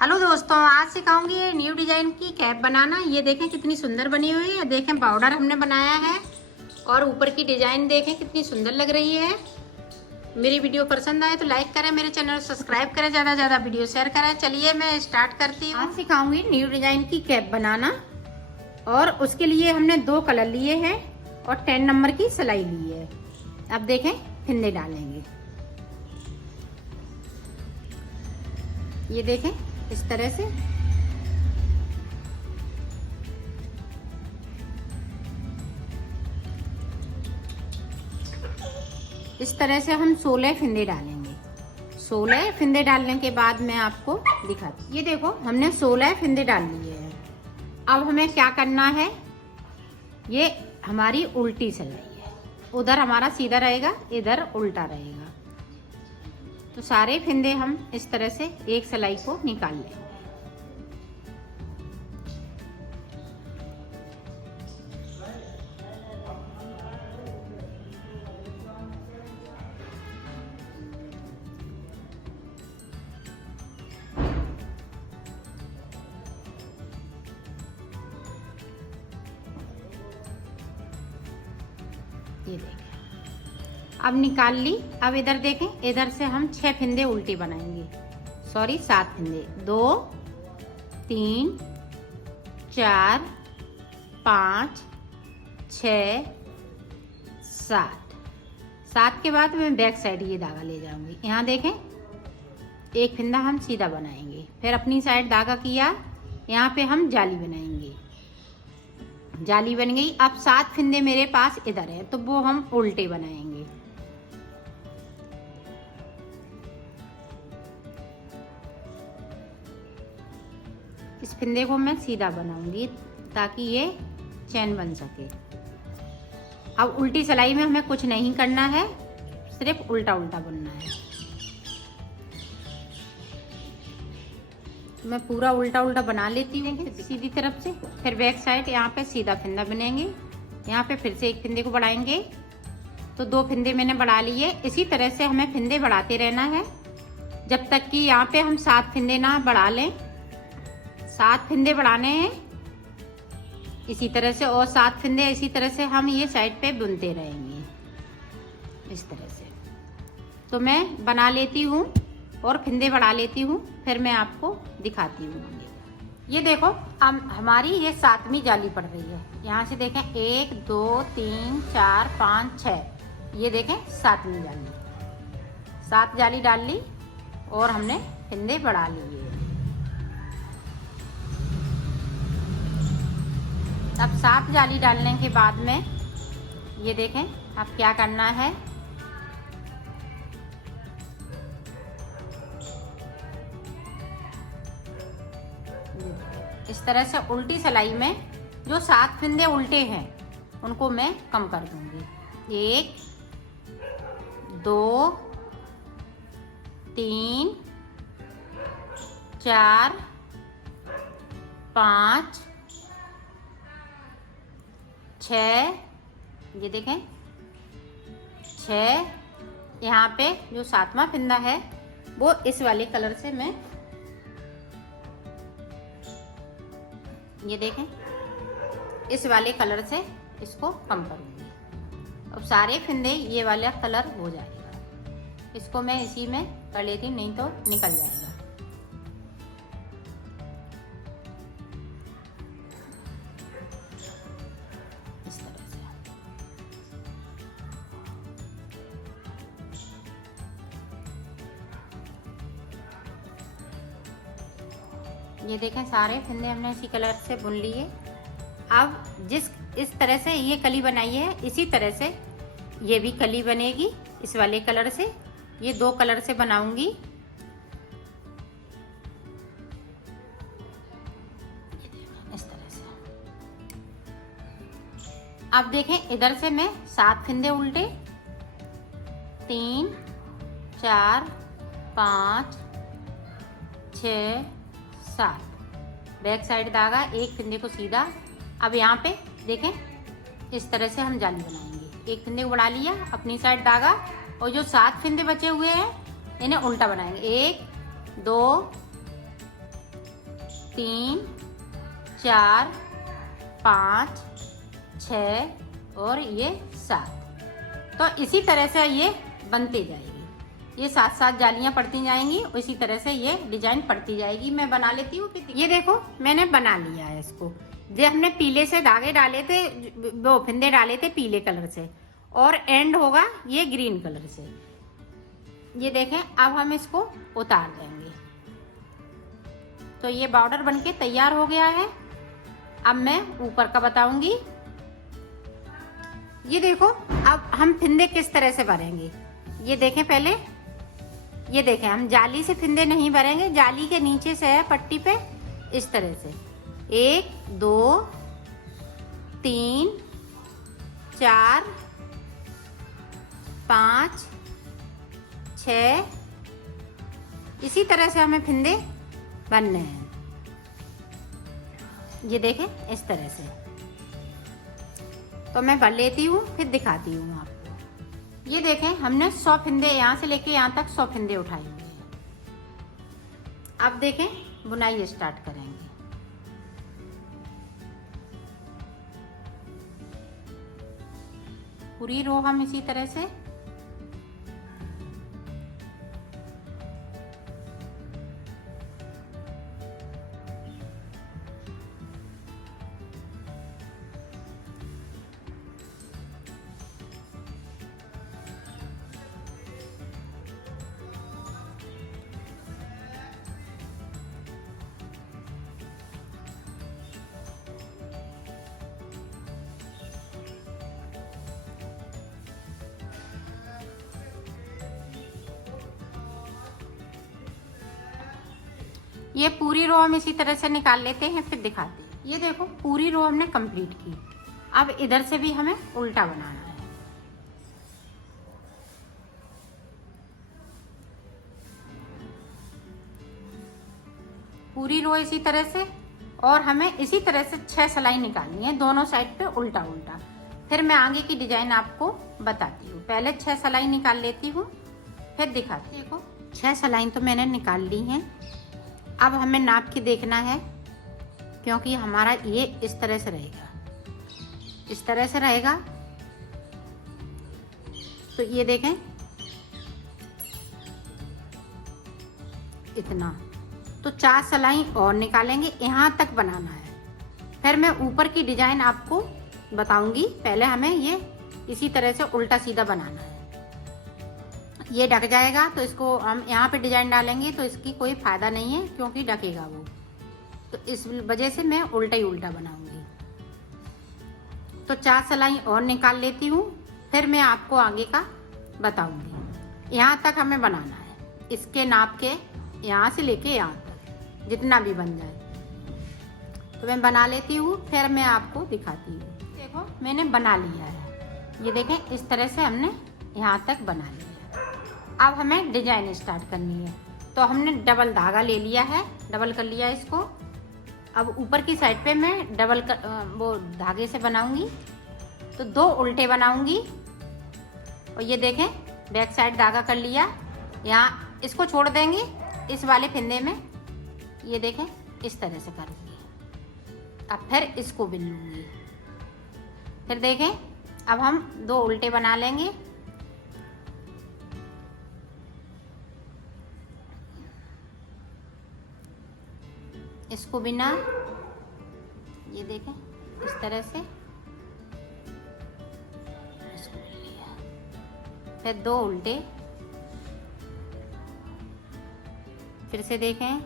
Hello दोस्तों, आज सिखाऊंगी ये न्यू डिजाइन की कैप बनाना। ये देखें कितनी सुंदर बनी हुई है। देखें बॉर्डर हमने बनाया है और ऊपर की डिजाइन देखें कितनी सुंदर लग रही है। मेरी वीडियो पसंद आए तो लाइक करें, मेरे चैनल को सब्सक्राइब करें, ज़्यादा से ज़्यादा वीडियो शेयर करें। चलिए मैं स्टार्ट करती हूँ। आज सिखाऊंगी न्यू डिजाइन की कैप बनाना और उसके लिए हमने 2 कलर लिए हैं और 10 नंबर की सिलाई ली है। अब देखें फिंदे डालेंगे। ये देखें इस तरह से हम 16 फिंदे डालेंगे। 16 फिंदे डालने के बाद मैं आपको दिखाती हूँ। ये देखो हमने 16 फिंदे डाल लिए हैं। अब हमें क्या करना है, ये हमारी उल्टी सिलाई है। उधर हमारा सीधा रहेगा, इधर उल्टा रहेगा। तो सारे फिंदे हम इस तरह से एक सिलाई को निकाल लेंगे। ये देखें अब निकाल ली। अब इधर देखें, इधर से हम 6 फिंदे उल्टी बनाएंगे। सॉरी 7 फिंदे। 2 3 4 5 6 7। 7 के बाद मैं बैक साइड ये धागा ले जाऊंगी। यहाँ देखें एक फिंदा हम सीधा बनाएंगे, फिर अपनी साइड धागा किया, यहाँ पे हम जाली बनाएंगे। जाली बन गई। अब 7 फिंदे मेरे पास इधर है तो वो हम उल्टे बनाएंगे। इस फिंदे को मैं सीधा बनाऊंगी ताकि ये चैन बन सके। अब उल्टी सिलाई में हमें कुछ नहीं करना है, सिर्फ उल्टा उल्टा बनना है। मैं पूरा उल्टा उल्टा बना लेती हूँ सीधी तरफ से। फिर बैक साइड यहाँ पे सीधा फिंदा बनेंगे। यहाँ पे फिर से एक फिंदे को बढ़ाएंगे तो 2 फिंदे मैंने बढ़ा लिए। इसी तरह से हमें फिंदे बढ़ाते रहना है जब तक कि यहाँ पे हम 7 फिंदे ना बढ़ा लें। 7 फिंदे बढ़ाने हैं इसी तरह से, और 7 फिंदे इसी तरह से हम ये साइड पे बुनते रहेंगे इस तरह से। तो मैं बना लेती हूँ और फिंदे बढ़ा लेती हूँ, फिर मैं आपको दिखाती हूँ। ये देखो अब हमारी ये 7वीं जाली पड़ रही है। यहाँ से देखें 1 2 3 4 5 6। ये देखें 7वीं जाली। 7 जाली डाल ली और हमने फिंदे बढ़ा लिए। अब 7 जाली डालने के बाद में ये देखें अब क्या करना है। इस तरह से उल्टी सिलाई में जो 7 फिंदे उल्टे हैं उनको मैं कम कर दूंगी। 1 2 3 4 5 6। ये देखें 6। यहाँ पे जो 7वां फिंदा है वो इस वाले कलर से मैं, ये देखें इस वाले कलर से इसको कम करूंगी। अब सारे फिंदे ये वाला कलर हो जाएगा। इसको मैं इसी में कर लेती हूँ, नहीं तो निकल जाएगा। इस तरह से ये देखें सारे फिंदे हमने इसी कलर से बुन लिए। अब इस तरह से ये कली बनाई है, इसी तरह से ये भी कली बनेगी इस वाले कलर से। ये 2 कलर से बनाऊंगी। इस तरह से अब देखें इधर से मैं 7 फिंदे उल्टे 3 4 5 6 7। बैक साइड धागा, एक फिंदे को सीधा। अब यहाँ पे देखें इस तरह से हम जाली बनाएंगे। एक फिंदे को बढ़ा लिया, अपनी साइड धागा, और जो 7 फिंदे बचे हुए हैं इन्हें उल्टा बनाएंगे। 1 2 3 4 5 6 और ये 7। तो इसी तरह से ये बनते जाएगी। ये 7 जालियां पड़ती जाएंगी, इसी तरह से ये डिजाइन पड़ती जाएगी। मैं बना लेती हूँ। ये देखो मैंने बना लिया है इसको। ये हमने पीले से धागे डाले थे, वो फिंदे डाले थे पीले कलर से, और एंड होगा ये ग्रीन कलर से। ये देखें, अब हम इसको उतार देंगे। तो ये बॉर्डर बनके तैयार हो गया है। अब मैं ऊपर का बताऊंगी। ये देखो, अब हम फिंदे किस तरह से भरेंगे ये देखें। पहले ये देखें, हम जाली से फिंदे नहीं भरेंगे, जाली के नीचे से है पट्टी पे, इस तरह से 1 2 3 4 5 6, इसी तरह से हमें फिंदे बनने हैं। ये देखें इस तरह से। तो मैं भर लेती हूँ, फिर दिखाती हूँ आपको। ये देखें, हमने 100 फिंदे यहाँ से लेके यहाँ तक 100 फिंदे उठाए हुए हैं। अब देखें बुनाई स्टार्ट करेंगे। पूरी रो हम इसी तरह से ये पूरी रो हम इसी तरह से निकाल लेते हैं, फिर दिखाते हैं। ये देखो पूरी रो हमने कंप्लीट की। अब इधर से भी हमें उल्टा बनाना है। पूरी रो इसी तरह से, और हमें इसी तरह से 6 सिलाई निकालनी है दोनों साइड पे उल्टा उल्टा। फिर मैं आगे की डिजाइन आपको बताती हूँ। पहले 6 सिलाई निकाल लेती हूँ, फिर दिखाती हूँ। देखो 6 सिलाई तो मैंने निकाल ली हैं। अब हमें नाप के देखना है, क्योंकि हमारा ये इस तरह से रहेगा, इस तरह से रहेगा। तो ये देखें इतना, तो 4 सिलाई और निकालेंगे, यहाँ तक बनाना है। फिर मैं ऊपर की डिजाइन आपको बताऊंगी। पहले हमें ये इसी तरह से उल्टा सीधा बनाना है। ये ढक जाएगा तो इसको हम यहाँ पे डिजाइन डालेंगे तो इसकी कोई फायदा नहीं है, क्योंकि ढकेगा वो। तो इस वजह से मैं उल्टा ही उल्टा बनाऊंगी। तो 4 सिलाई और निकाल लेती हूँ, फिर मैं आपको आगे का बताऊंगी। यहाँ तक हमें बनाना है, इसके नाप के यहाँ से लेके यहाँ तक जितना भी बन जाए। तो मैं बना लेती हूँ, फिर मैं आपको दिखाती हूँ। देखो मैंने बना लिया है। ये देखें इस तरह से हमने यहाँ तक बना लिया। अब हमें डिजाइन स्टार्ट करनी है। तो हमने डबल धागा ले लिया है, डबल कर लिया इसको। अब ऊपर की साइड पे मैं डबल वो धागे से बनाऊंगी। तो 2 उल्टे बनाऊंगी, और ये देखें बैक साइड धागा कर लिया। यहाँ इसको छोड़ देंगे इस वाले फिंदे में। ये देखें इस तरह से करूँगी। अब फिर इसको बिन लूँगी। फिर देखें अब हम 2 उल्टे बना लेंगे। इसको बिना, ये देखें इस तरह से इसको लिया। फिर 2 उल्टे, फिर से देखें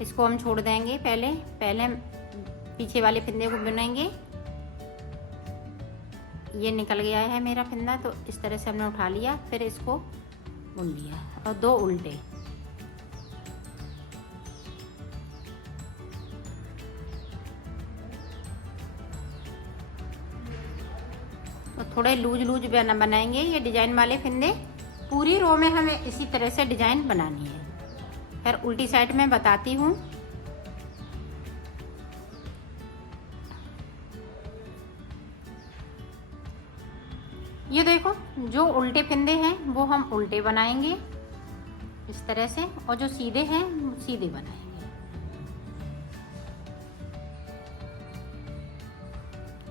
इसको हम छोड़ देंगे। पहले पीछे वाले फिंदे को बुनेंगे। ये निकल गया है मेरा फिंदा, तो इस तरह से हमने उठा लिया, फिर इसको बुन लिया और 2 उल्टे। तो थोड़े लूज लूज बनाएंगे ये डिजाइन वाले फिंदे। पूरी रो में हमें इसी तरह से डिजाइन बनानी है। फिर उल्टी साइड में बताती हूँ। ये देखो जो उल्टे फिंदे हैं वो हम उल्टे बनाएंगे इस तरह से, और जो सीधे हैं सीधे बनाएंगे।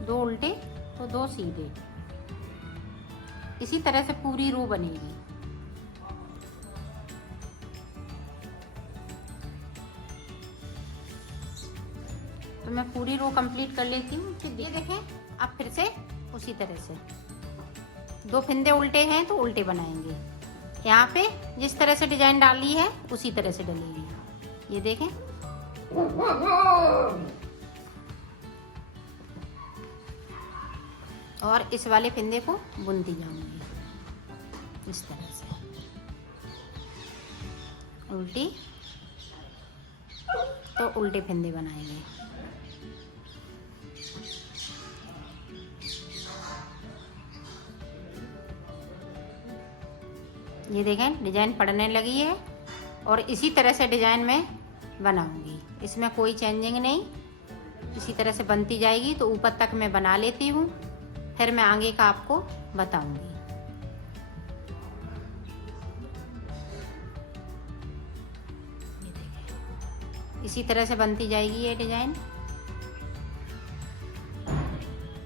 2 उल्टे तो 2 सीधे। इसी तरह से पूरी रो बनेगी। तो मैं पूरी रो कंप्लीट कर लेती हूँ। फिर ये देखें, अब फिर से उसी तरह से 2 फंदे उल्टे हैं तो उल्टे बनाएंगे। यहाँ पे जिस तरह से डिजाइन डाली है उसी तरह से डलेगी। ये देखें, और इस वाले फंदे को बुनती जाऊंगी इस तरह से, उल्टी तो उल्टे फंदे बनाएंगे। ये देखें, डिजाइन पड़ने लगी है और इसी तरह से डिजाइन में बनाऊंगी। इसमें कोई चेंजिंग नहीं, इसी तरह से बनती जाएगी। तो ऊपर तक मैं बना लेती हूँ, फिर मैं आगे का आपको बताऊंगी। ये देखें, इसी तरह से बनती जाएगी ये डिजाइन।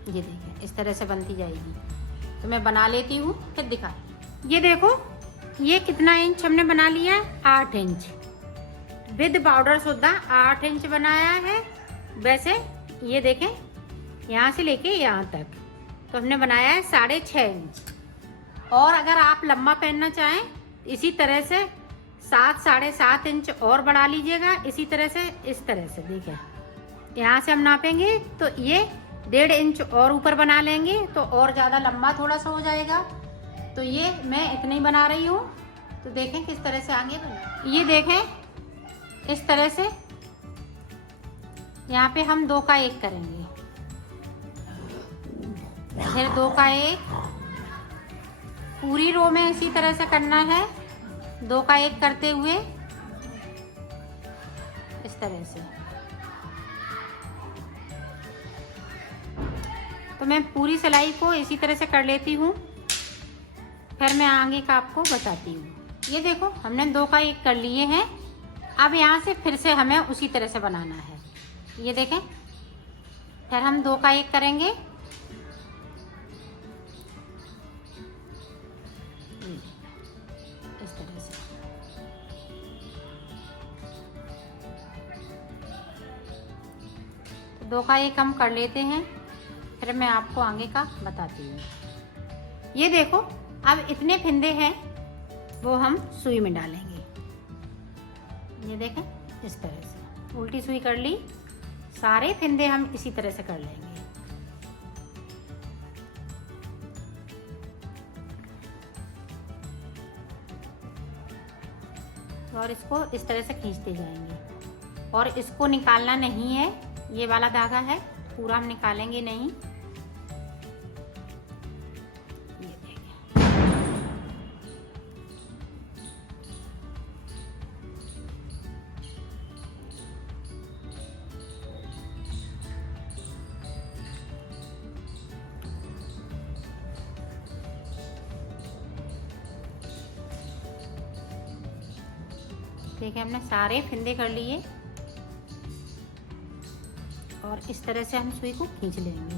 ये देखें, इस तरह से बनती जाएगी। तो मैं बना लेती हूँ, फिर दिखा। ये देखो, ये कितना इंच हमने बना लिया है? 8 इंच विद बॉर्डर सुद्धा 8 इंच बनाया है। वैसे ये देखें, यहाँ से लेके यहाँ तक तो हमने बनाया है 6.5 इंच। और अगर आप लंबा पहनना चाहें इसी तरह से 7 साढ़े 7 इंच और बढ़ा लीजिएगा। इसी तरह से, इस तरह से देखें, यहाँ से हम नापेंगे तो ये 1.5 इंच और ऊपर बना लेंगे तो और ज़्यादा लंबा थोड़ा सा हो जाएगा। तो ये मैं इतनी ही बना रही हूँ। तो देखें किस तरह से आगे बना। ये देखें, इस तरह से यहाँ पे हम 2 का 1 करेंगे, फिर 2 का 1 पूरी रो में इसी तरह से करना है। 2 का 1 करते हुए इस तरह से। तो मैं पूरी सिलाई को इसी तरह से कर लेती हूँ, फिर मैं आगे का आपको बताती हूँ। ये देखो, हमने 2 का 1 कर लिए हैं। अब यहाँ से फिर से हमें उसी तरह से बनाना है। ये देखें, फिर हम 2 का 1 करेंगे। इस तरह से। तो 2 का 1 हम कर लेते हैं, फिर मैं आपको आगे का बताती हूँ। ये देखो, अब इतने फंदे हैं वो हम सुई में डालेंगे। ये देखें, इस तरह से उल्टी सुई कर ली। सारे फंदे हम इसी तरह से कर लेंगे। और इसको इस तरह से खींचते जाएंगे। और इसको निकालना नहीं है, ये वाला धागा है, पूरा हम निकालेंगे नहीं। देखिए, हमने सारे फंदे कर लिए और इस तरह से हम सुई को खींच लेंगे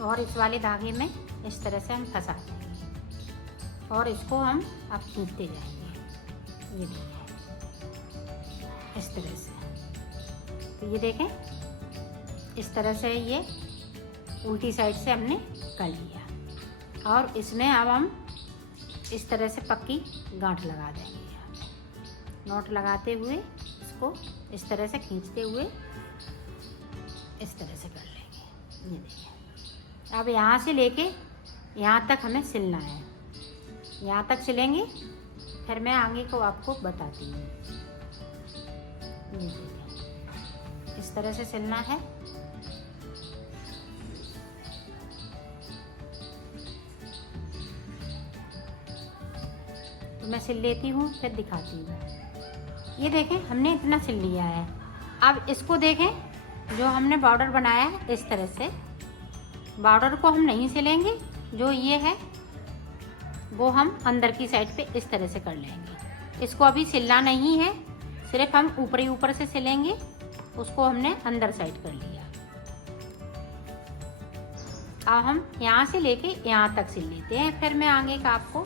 और इस वाले धागे में इस तरह से हम फंसा देंगे और इसको हम अब खींचते जाएंगे। ये देखिए, इस तरह से। तो ये देखें, इस तरह से ये उल्टी साइड से हमने कर लिया और इसमें अब हम इस तरह से पक्की गांठ लगा देंगे। नॉट लगाते हुए इसको इस तरह से खींचते हुए इस तरह से कर लेंगे। ये देखिए, अब यहाँ से लेके यहाँ तक हमें सिलना है। यहाँ तक सिलेंगे, फिर मैं आगे को आपको बताती हूँ। ये देखिए, इस तरह से सिलना है। तो मैं सिल लेती हूँ, फिर दिखाती हूँ। ये देखें, हमने इतना सिल लिया है। अब इसको देखें, जो हमने बॉर्डर बनाया है इस तरह से, बॉर्डर को हम नहीं सिलेंगे। जो ये है वो हम अंदर की साइड पे इस तरह से कर लेंगे। इसको अभी सिलना नहीं है, सिर्फ हम ऊपर ही ऊपर से सिलेंगे। उसको हमने अंदर साइड कर लिया। अब हम यहाँ से लेके यहाँ तक सिल लेते हैं, फिर मैं आगे का आपको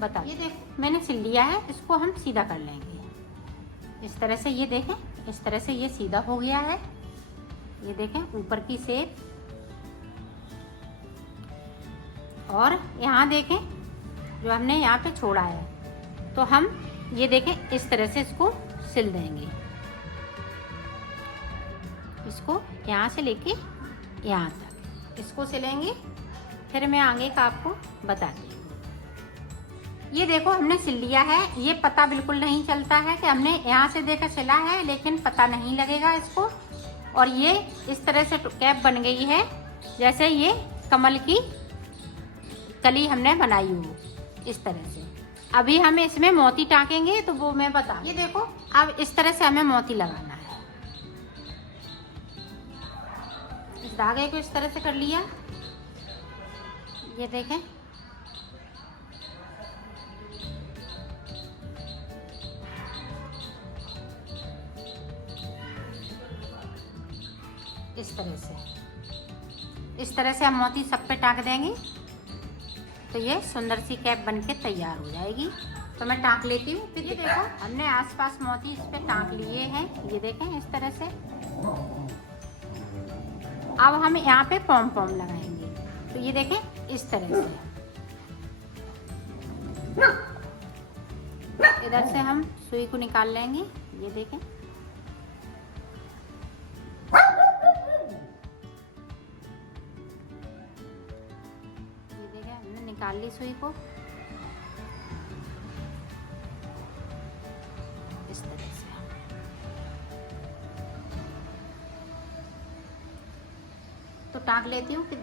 बता। ये देखो मैंने सिल लिया है, इसको हम सीधा कर लेंगे इस तरह से। ये देखें, इस तरह से ये सीधा हो गया है। ये देखें ऊपर की शेप, और यहाँ देखें जो हमने यहाँ पे छोड़ा है, तो हम ये देखें इस तरह से इसको सिल देंगे। इसको यहाँ से लेके यहाँ तक इसको सिलेंगे, फिर मैं आगे का आपको बताती हूँ। ये देखो हमने सिल लिया है। ये पता बिल्कुल नहीं चलता है कि हमने यहाँ से देखा सिला है, लेकिन पता नहीं लगेगा इसको। और ये इस तरह से कैप बन गई है जैसे ये कमल की कली हमने बनाई हो, इस तरह से। अभी हमें इसमें मोती टाँकेंगे तो वो मैं बता। ये देखो अब इस तरह से हमें मोती लगाना है। इस धागे को इस तरह से कर लिया। ये देखें इस तरह से हम मोती सब पे टाँक देंगे, तो ये सुंदर सी कैप बनके तैयार हो जाएगी। तो मैं टाँक लेती हूँ। फिर ये देखो हमने आसपास मोती इस पे टाँक लिए हैं। ये देखें इस तरह से। अब हम यहाँ पे पॉम पॉम लगाएंगे, तो ये देखें इस तरह से। इधर से हम सुई को निकाल लेंगे। ये देखें निकाल ली सुई को इस तरह से। तो टाँक लेती हूँ फिर